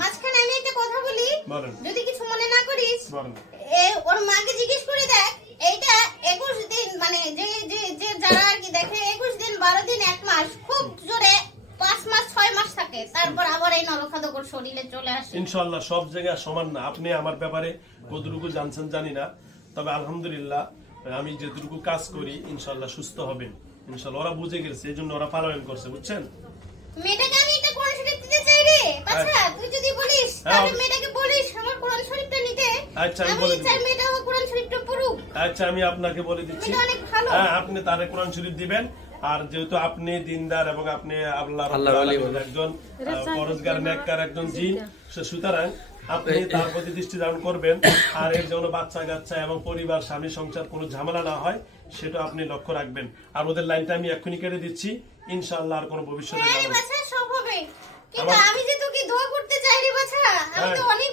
মাঝখানে আমি একটা কথা বলি, যদি কিছু মনে না করিস। ওর মাকে জিজ্ঞেস করে দেখ, এইটা 21 দিন মানে যে যারা আর কি দেখে 21 দিন 12 দিন 1 মাস খুব জোরে 5 মাস 6 মাস থাকে, তারপর আবার এই নরখাদকর শরীরে চলে আসে। ইনশাআল্লাহ সব জায়গায় সমান না। আপনি আমার ব্যাপারে কতটুকু জানছেন জানি না, তবে আলহামদুলিল্লাহ আমি যেটুকু কাজ করি ইনশাআল্লাহ সুস্থ হবেন ইনশাআল্লাহ। ওরা বুঝে গেছে, এই জন্য ওরা পালন করছে, বুঝছেন? মেয়েটাকে আমি একটা কোরআন শরীফ দিতে চাই রে। আচ্ছা তুই যদি বলিস তাহলে মেয়েটাকে বলিস আমার কোরআন শরীফটা নিতে। আচ্ছা আমি বলে দিচ্ছি, মেয়েটাও কোরআন শরীফটা পড়ুক। আচ্ছা আমি আপনাকে বলে দিচ্ছি, হ্যাঁ আপনি তারে কোরআন শরীফ দিবেন। আর যেহেতু আপনি দিনদার এবং আপনি আল্লাহর একজন পরহেজগার নেককার একজন জিন, সুতরাং আপনি তার প্রতি দৃষ্টি ধারণ করবেন। আর এর জন্য বাচ্চা কাচ্চা এবং পরিবার স্বামী সংসার কোনো ঝামেলা না হয় সেটা আপনি লক্ষ্য রাখবেন। আর ওদের লাইনটা আমি এক্ষুনি কেটে দিচ্ছি, ইনশাআল্লাহ আর কোনো ভবিষ্যতে যাবে না। সব হবে, কিন্তু আমি যে তোকে দোয়া করতে চাই রে বাছা, আমি তো অনেক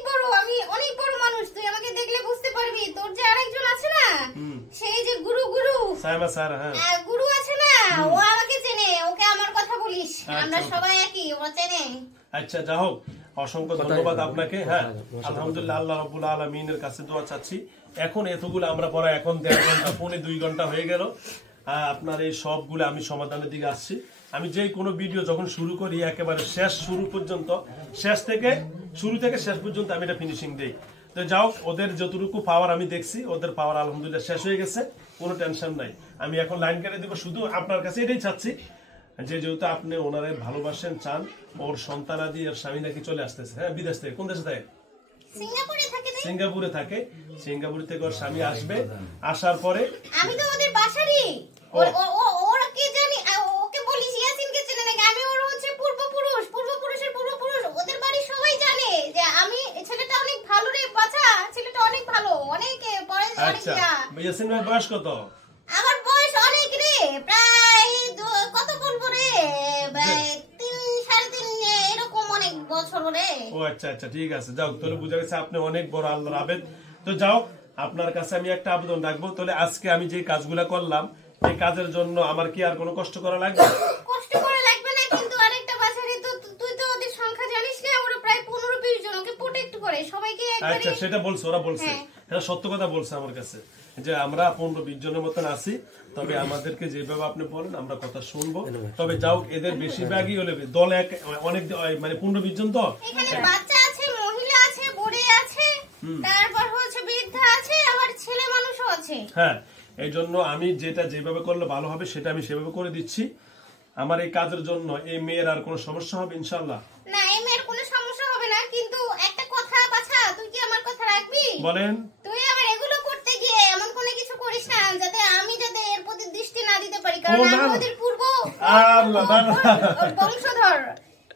বড় মানুষ, তুই আমাকে দেখলে বুঝতে পারবি। তোর যে আরেকজন আছে না, সেই যে গুরু সাইমা স্যার, হ্যাঁ গুরু আছে না, ও আমাকে চেনে, ওকে আমার কথা বলিস, আমরা সবাই একই, ও চেনে। আচ্ছা যা হোক, অসংখ্য ধন্যবাদ আপনাকে। হ্যাঁ আলহামদুলিল্লাহ, আল্লাহ রাব্বুল আলামিনের কাছে দোয়া চাচ্ছি। এখন এতগুলো আমরা পড়া এখন 1.5 ঘন্টা 2.5 ঘন্টা হয়ে গেল। আপনার এই সবগুলো আমি সমাধানের দিকে আসছি। আমি যে কোনো ভিডিও যখন শুরু করি একেবারে শুরু থেকে শেষ পর্যন্ত আমি এটা ফিনিশিং দেই। তো যাও, ওদের যতটুকু পাওয়ার আমি দেখছি, ওদের পাওয়ার আলহামদুলিল্লাহ শেষ হয়ে গেছে, কোনো টেনশন নাই। আমি এখন লাইন কেটে দিব, শুধু আপনার কাছে এটাই চাচ্ছি যে যেহেতু আপনি ওনারে ভালোবাসেন, চান, ওর সন্তানাদি আর স্বামী নাকি চলে আসতেছে, হ্যাঁ বিদেশ থেকে। কোন দেশে থাকে? সিঙ্গাপুরে থাকে। সিঙ্গাপুর থেকে ওর স্বামী আসবে, আসার পরে আমি তো ওদের বাসারই, ওরা কি জানি, ওকে বলিস ইয়াসিনকে চেনে নাকি, আমি ওর হচ্ছে পূর্বপুরুষের পূর্বপুরুষ, ওদের বাড়ির সবাই জানে যে আমি ছেলেটা অনেক ভালো রে বাছা, ছেলেটা অনেক ভালো, অনেক পরে। আচ্ছা ইয়াসিন ভাই বয়স কত? আমার বয়স অনেক রে, প্রায় কত বলবো রে, 3-3.5 এরকম অনেক বছর রে। ও আচ্ছা আচ্ছা ঠিক আছে, যাও তোর বুঝা গেছে আপনি অনেক বড় আল্লাহর আবেদ। তো যাও, আপনার কাছে আমি একটা আবেদন রাখবো, তাহলে আজকে আমি যে কাজগুলা করলাম এই কাজের জন্য আমার কি আর কোনো কষ্ট করা লাগবে? কষ্ট করা লাগবে না, কিন্তু আরেকটা বাছারে তো তুই তো ওদের সংখ্যা জানিস না, ওরা প্রায় 15-20 জন, ওকে প্রোটেক্ট করে সবাইকে একবারে। আচ্ছা সেটা বলছে, ওরা বলছে, এটা সত্য কথা বলছে আমার কাছে, যে আমরা 15-20 জনের মতন আছি, তবে আমাদেরকে যেভাবে আপনি বলেন আমরা কথা শুনবো। তবে যাও, এদের বেশিরভাগই হলে দল অনেক মানে 15-20 জন, তো এখানে বাচ্চা আছে, মহিলা আছে, বুড়ি আছে, তারপর হচ্ছে বৃদ্ধা আছে, আবার ছেলে মানুষও আছে। হ্যাঁ, এই জন্য আমি যেটা যেভাবে করলে ভালো হবে সেটা আমি সেভাবে করে দিচ্ছি। আমার এই কাজের জন্য এই মেয়ের আর কোনো সমস্যা হবে ইনশাআল্লাহ? না, এই মেয়ের কোনো সমস্যা হবে না, কিন্তু একটা কথা বাছা, তুই কি আমার কথা রাখবি? বলেন। তুই আবার এগুলো করতে গিয়ে এমন কোনো কিছু করিস না যাতে আমি এর প্রতি দৃষ্টি না দিতে পারি, কারণ আমি ওদের পূর্ব বংশধর।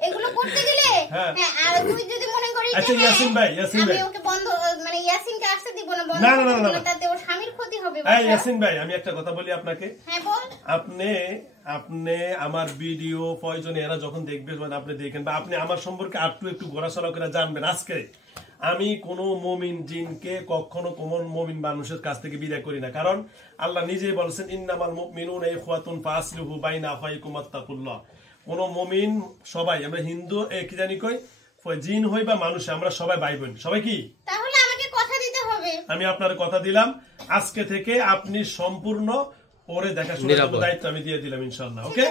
এগুলো করতে গেলে হ্যাঁ, আর তুই যদি মনে করিস আচ্ছা ইয়াসিন ভাই, আমি ওকে বন্ধ মানে ইয়াসিনকে আসতে দিব না, বন্ধ না, তাতে ওর স্বামীর ক্ষতি হবে। হ্যাঁ ইয়াসিন ভাই, আমি একটা কথা বলি আপনাকে। হ্যাঁ বল। আপনি আমার ভিডিও প্রয়োজনে এরা যখন দেখবে, আপনি দেখেন, বা আপনি আমার সম্পর্কে একটু ঘোরাচলা করে জানবেন। আজকে আমি কোন মুমিন জিনকে কখনো কোন মুমিন মানুষের কাছ থেকে বিদায় করি না, কারণ আল্লাহ নিজেই বলছেন ইন্নামাল মুমিনুনা ইখওয়াতুন ফাসলিহু বাইনা আখাইকুম ওয়াত্তাকুল্লাহ। কোন মুমিন সবাই, আমরা হিন্দু কি জানি কই, জিন হই বা মানুষ, আমরা সবাই ভাই বোন। সবাই কি? তাহলে আমাকে কথা দিতে হবে। আমি আপনার কথা দিলাম, আজকে থেকে আপনি সম্পূর্ণ ওরে দেখাশোনার দায়িত্ব আমি দিয়ে দিলাম ইনশাআল্লাহ। ওকে,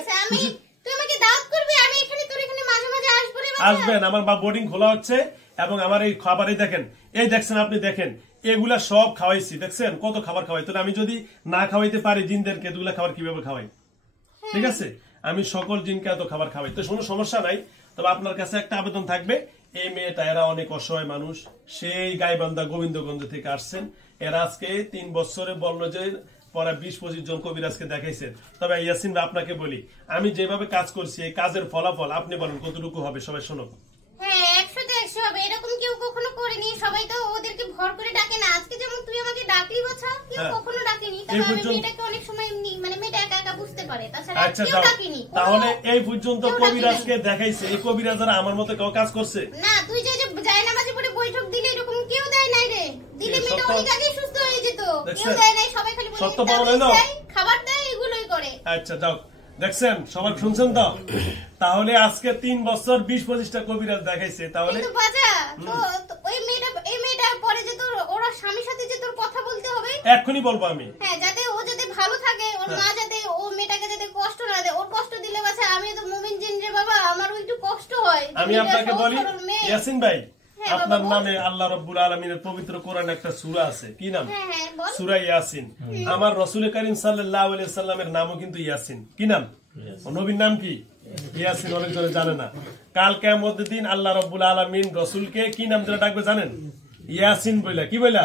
তুই আমাকে দাওয়াত করবি, আমি এখানে তোর এখানে মাঝে মাঝে আসব রে। আসবেন, আমার বোর্ডিং খোলা হচ্ছে, এবং আমার এই খাবারই দেখেন, এই দেখছেন আপনি, দেখেন এগুলা সব খাওয়াইছি, দেখছেন কত খাবার খাওয়াই। তাহলে আমি যদি না খাওয়াইতে পারি জিনদেরকে, এগুলা খাবার কিভাবে খাওয়াই? ঠিক আছে, আমি সকল জিনকে এত খাবার খাওয়াই, তো কোনো সমস্যা নাই। তবে আপনার কাছে একটা আবেদন থাকবে, এই মেয়েটা, এরা অনেক অসহায় মানুষ, সেই গাইবান্ধা গোবিন্দগঞ্জ থেকে আসছেন। এরা আজকে 3 বছরে বলল যে পরে 20-25 জন কবিরাজকে দেখাইছেন। তবে ইয়াসিন ভাই আপনাকে বলি, আমি যেভাবে কাজ করছি এই কাজের ফলাফল আপনি বলেন কতটুকু হবে? সবাই শোনো। হ্যাঁ 100-100 হবে, এরকম কেউ কখনো করেনি, সবাই তো ওদেরকে ভর করে ডাকে না। আজকে যেমন তুই আমাকে ডাকলি বাছা, কেউ কখনো ডাকেনি। তবে আমি মেয়েটাকে অনেক সময় মানে মেয়েটা একা একা বুঝতে পারে, তাছাড়া কেউ ডাকেনি। তাহলে এই পর্যন্ত কবিরাজকে দেখাইছে, এই কবিরাজরা আমার মতো কেউ কাজ করছে না? তুই যে জায়নামাজে পড়ে বৈঠক দিলে এরকম কেউ দেয় নাই রে, দিলে মেয়েটা অনেক আগেই সুস্থ হয়ে যেত। কেউ দেয় নাই, সবাই খালি সত্য বড় হলো, খাবার দেয়, এগুলোই করে। আচ্ছা যাও, দেখছেন সবার শুনছেন তো? তাহলে আজকে 3 বছর 20-25টা কবিরাজ দেখাইছে। তাহলে কিন্তু বাজা তো ওই মেয়েটার পরে যে তোর ওরা স্বামীর সাথে যে তোর কথা বলতে হবে, এক্ষুনি বলবো আমি। হ্যাঁ, যাতে ও যাতে ভালো থাকে, ওর মা যাতে ও মেয়েটাকে যাতে কষ্ট না দেয়। ওর কষ্ট দিলে বাজা আমি তো মুমিন জিন রে বাবা, আমারও একটু কষ্ট হয়। আমি আপনাকে বলি ইয়াসিন ভাই, হ্যাঁ, আপনার বাবা, নামে আল্লাহ রাব্বুল আলামিনের পবিত্র কোরআনে একটা সূরা আছে। কি নাম? হ্যাঁ হ্যাঁ বল। সূরা ইয়াসিন। আমার রাসূল করিম সাল্লাল্লাহু আলাইহি সাল্লামের নামও কিন্তু ইয়াসিন। কি নাম? ও নবীর নাম কি? ইয়াসিন। অনেকজন জানে না। কাল কিয়ামতের দিন আল্লাহ রাব্বুল আলামিন রাসূলকে কি নাম ধরে ডাকবে জানেন? ইয়াসিন বইলা। কি বইলা?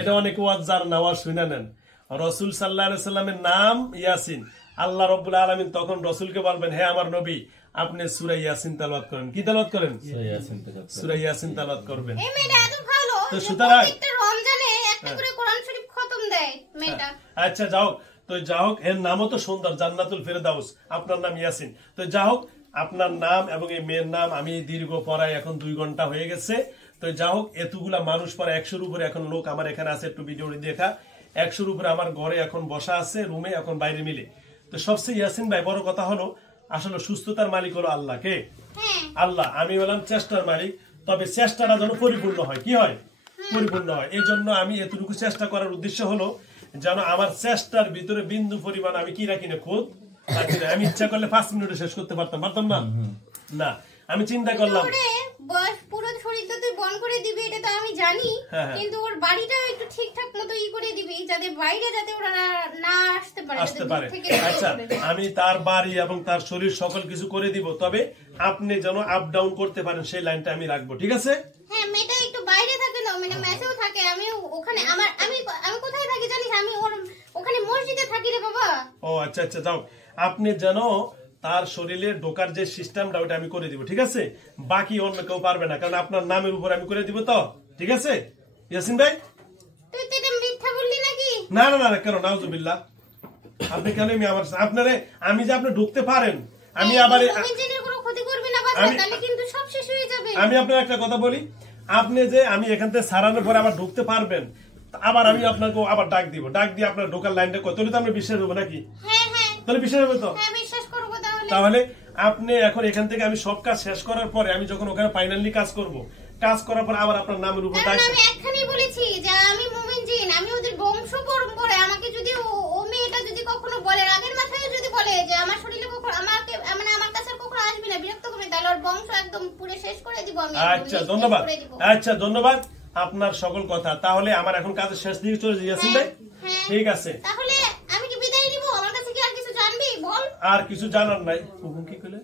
এটা অনেক ওয়াজ জার নাওয়াজ শুনে নেন। রাসূল সাল্লাল্লাহু আলাইহি সাল্লামের নাম ইয়াসিন। আল্লাহ রাব্বুল আলামিন তখন রাসূলকে বলবেন, হে আমার নবী, আপনি সূরা ইয়াসিন তেলাওয়াত করেন। কি তেলাওয়াত করেন? সূরা ইয়াসিন তেলাওয়াত করবেন। এই মেয়েটা এত ভালো তো যে সুতরাং প্রত্যেকটা রমজানে একটা করে কোরআন শরীফ খতম দেয় মেয়েটা। আচ্ছা যাও, তো যা হোক, এর নামও তো সুন্দর, জান্নাতুল ফেরদাউস। আপনার নাম ইয়াসিন। তো যা হোক, আপনার নাম এবং এই মেয়ের নাম আমি দীর্ঘ পড়ায় এখন 2 ঘন্টা হয়ে গেছে। তো যা হোক, এতগুলা মানুষ পরে 100-র উপরে এখন লোক আমার এখানে আছে, একটু ভিডিও দেখা 100-র উপরে আমার ঘরে এখন বসা আছে, রুমে এখন বাইরে মিলে। তো সবচেয়ে ইয়াসিন ভাই বড় কথা হলো, আসলে সুস্থতার মালিক হলো আল্লাহ। কে? আল্লাহ। আমি বললাম চেষ্টার মালিক, তবে চেষ্টাটা যেন পরিপূর্ণ হয়। কি হয়? পরিপূর্ণ হয়। এই জন্য আমি এতটুকু চেষ্টা করার উদ্দেশ্য হলো যেন আমার চেষ্টার ভিতরে বিন্দু পরিমাণ আমি কি রাখি না, খুদ রাখি না। আমি ইচ্ছা করলে 5 মিনিটে শেষ করতে পারতাম না। না, আমি চিন্তা করলাম বয়স পুরো শরীরটা তুই বন্ধ করে দিবি, এটা তো আমি জানি, কিন্তু ওর বাড়িটাও একটু ঠিকঠাক মতো করে দিবি, যাতে বাইরে যাতে ওরা না আসতে পারে। আচ্ছা, আমি তার বাড়ি এবং তার শরীর সকল কিছু করে দিব, তবে আপনি যেন আপ ডাউন করতে পারেন সেই লাইনটা আমি রাখবো। ঠিক আছে? হ্যাঁ, মেয়েটা একটু বাইরে থাকে না, মানে মেসেও থাকে। আমি ওখানে আমি কোথায় থাকি জানিস? আমি ওখানে মসজিদে থাকি রে বাবা। ও আচ্ছা আচ্ছা, যাও, আপনি যেন তার শরীরে ঢোকার যে সিস্টেমটা ওটা আমি করে দিব। ঠিক আছে? বাকি অন্য কেউ পারবে না, কারণ আপনার নামের উপর আমি করে দিব। তো ঠিক আছে ইয়াসিন ভাই? তুই তো এটা মিথ্যা বললি নাকি? না না না, কেন? নাউজুবিল্লাহ। আপনি কেন আপনারে আমি যে আপনি ঢুকতে পারেন, আমি আবার কোনো ক্ষতি করবি না বাবা, তাহলে কিন্তু সব শেষ হয়ে যাবে। আমি আপনার একটা কথা বলি, আপনি যে আমি এখান থেকে সারানোর পরে আবার ঢুকতে পারবেন, আবার আমি আপনাকে আবার ডাক দিব, ডাক দিয়ে আপনার ঢোকার লাইনটা কত, তাহলে তো আমরা বিশ্বাস হবে নাকি? হ্যাঁ হ্যাঁ, তাহলে বিশ্বাস হবে তো? হ্যাঁ, বিশ্বাস করব। তাহলে আপনি এখন এখান থেকে আমি সব কাজ শেষ করার পরে আমি যখন ওখানে ফাইনালি কাজ করব, কাজ করার পর আবার আপনার নামের উপর ডাক। আমি এখনই বলেছি যে আমি মুমিন জিন, আমি ওদের বংশ পরম্পরা। আমাকে যদি ও মেয়েটা যদি কখনো বলে, আগের মাসেও যদি বলে যে আমার শরীরে কখনো আমাকে মানে আমার কাছে কখনো আসবি না, বিরক্ত করবে, তাহলে ওর বংশ একদম পুরো শেষ করে দিব আমি। আচ্ছা ধন্যবাদ। আচ্ছা ধন্যবাদ আপনার সকল কথা। তাহলে আমার এখন কাজের শেষ দিকে চলে যাচ্ছেন ভাই? ঠিক আছে, তাহলে আমি কি বিদায় নিব? আমার কাছে কি আর কিছু জানবি বল? আর কিছু জানার নাই। কি কইলে?